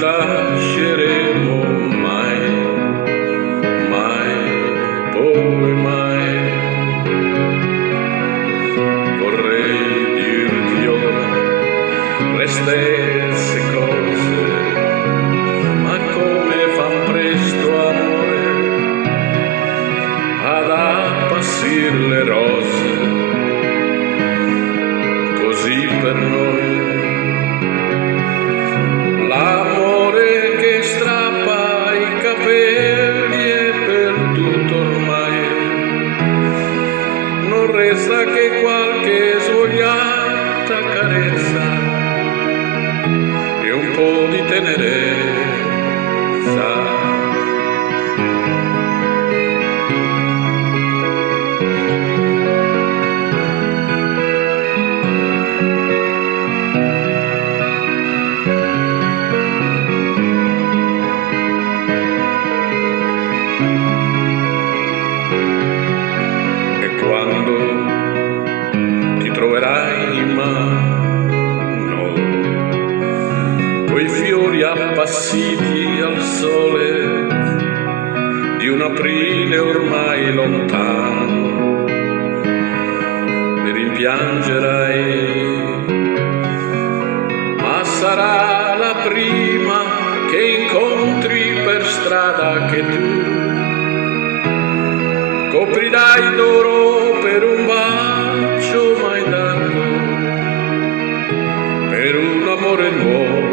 lasceremo mai, mai, poi mai. Vorrei dirti ora le stesse cose, ma come fa presto amore ad appassir le rose, così per noi l'amore che strappa i capelli è perduto ormai, non resta che qualche svogliata carezza e un po' di tenerezza. Quando ti troverai in mano quei fiori appassiti al sole di un aprile ormai lontano, mi rimpiangerai, ma sarà la prima che incontri per strada che tu coprirai d'oro per un bacio mai dato, per un amore nuovo.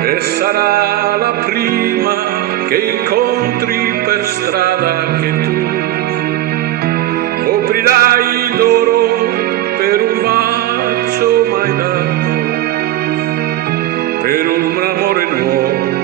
E sarà la prima che incontri per strada che tu coprirai d'oro per un bacio mai dato, per un amore nuovo.